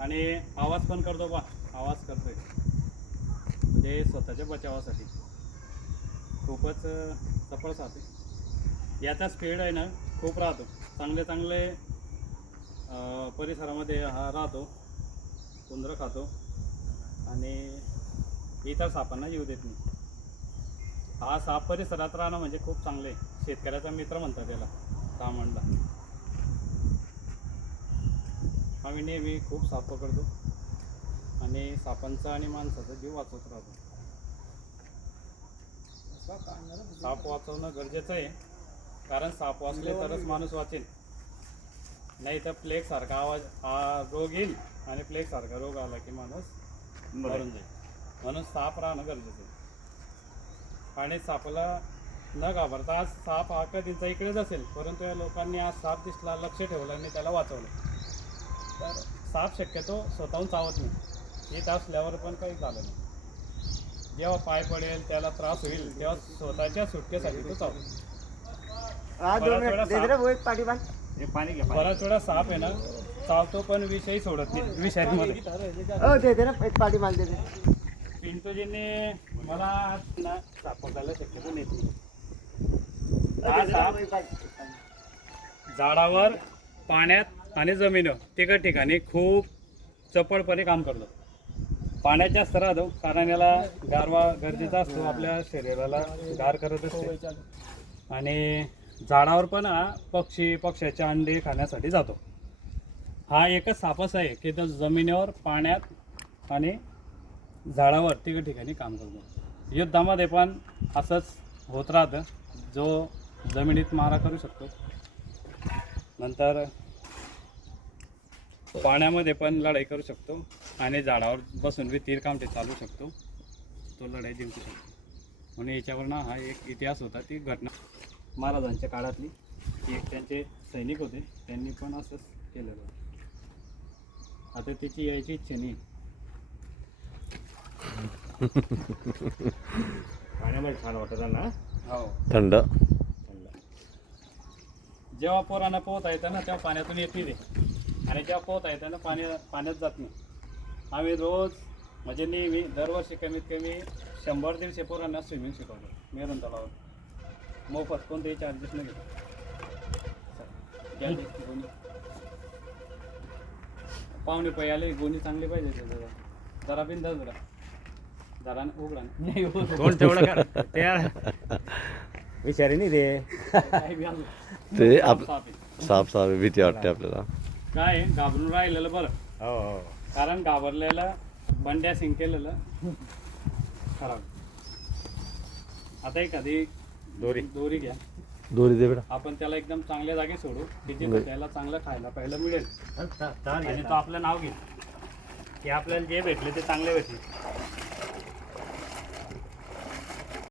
आणि आवाज पण करतो बा, आवाज करतोय म्हणजे स्वतःच्या बचावासाठी. खूपच चपळ साप याचा स्पीड आहे ना खूप राहतो. चांगले चांगले परिसरामध्ये हा राहतो, उंदरं खातो आणि इतर सापांना येऊ देत नाही. हा साप परिसरात राहणं म्हणजे खूप चांगले. शेतकऱ्याचा मित्र म्हणतात त्याला, तामणला. आम्ही नेहमी खूप साप पकडतो आणि सापांचा आणि माणसाचा जीव वाचवत राहतो. साप वाचवणं गरजेचं आहे, कारण साप वाचले तरच माणूस वाचेल. नाही तर प्लेग सारखा रोग येईल आणि प्लेग सारखा रोग आला की माणूस मरून जाईल. म्हणून साप राहणं गरजेचं आहे. आणि सापाला न घाबरता, आज साप हा कधीचा इकडेच असेल, परंतु या लोकांनी आज साप दिसला, लक्ष ठेवलं आणि त्याला वाचवलं. तर साप शक्यतो स्वतःहून चावत नाही. येत असल्यावर पण काही झालं नाही. जेव्हा पाय पडेल, त्याला त्रास होईल, तेव्हा स्वतःच्या सुटकेसाठी तो चावतो. बराच वेळा साप आहे ना चावतो पण विषयी सोडत नाही विषारीमध्ये. पिंटूजींनी मला ना साप पकडायला शक्यतो नेत नाही. हा साप झाडावर, पाण्यात आणि जमिनीवर तिघ ठिकाणी खूप चपळपणे काम करतो. पाण्यात जास्त राहतो कारण याला गारवा गरजेचा असतो, आपल्या शरीराला गार करत असते. आणि झाडावर पण हा पक्ष्याचे अंडे खाण्यासाठी जातो. हा एकच साप असा आहे की तो जमिनीवर, पाण्यात आणि झाडावर तिघ ठिकाणी काम करतो. युद्धामध्ये पण असंच होत राहतं. जो जमिनीत मारा करू शकतो, नंतर पाण्यामध्ये पण लढाई करू शकतो आणि झाडावर बसून बी तीर कामटे चालू शकतो. तो लढाई जिंकू शकतो. म्हणून याच्यावरनं हा एक इतिहास होता. ती घटना महाराजांच्या काळातली. एक त्यांचे सैनिक होते, त्यांनी पण असंच केलेलं होतं. आता त्याची यायची इच्छा नाही. पाण्यामध्ये छान वाटत ना. हो, थंड. जेव्हा पोरांना पोहता येतं ना तेव्हा पाण्यातून येते ते, आणि जेव्हा पोहता येतं ना पाण्यात जात नाही. आम्ही रोज म्हणजे नेहमी दरवर्षी कमीत कमी 100-150 पोरांना स्विमिंग शिकवतो मेरून तलावावर. मोफत, कोणतेही चार्जेस नाही घेतो. गोणी पाहुणे पै आले, गोणी चांगली पाहिजे ते जरा बिंदास जरा उघडा नाही कोण तेवढं का त्या विचारी नाही ते साप साप भीती वाटते आपल्याला. काय घाबरून राहिलेलं बरं. हो. कारण घाबरलेलं बंड्या सिंग केलेलं खराब. आता एखादी दोरी घ्या, दोरी दे बेटा. आपण त्याला एकदम चांगल्या जागी सोडू, तिथे त्याला चांगलं खायला प्यायला मिळेल आणि तो आपलं नाव घेईल की आपल्याला जे भेटले ते चांगले भेटले.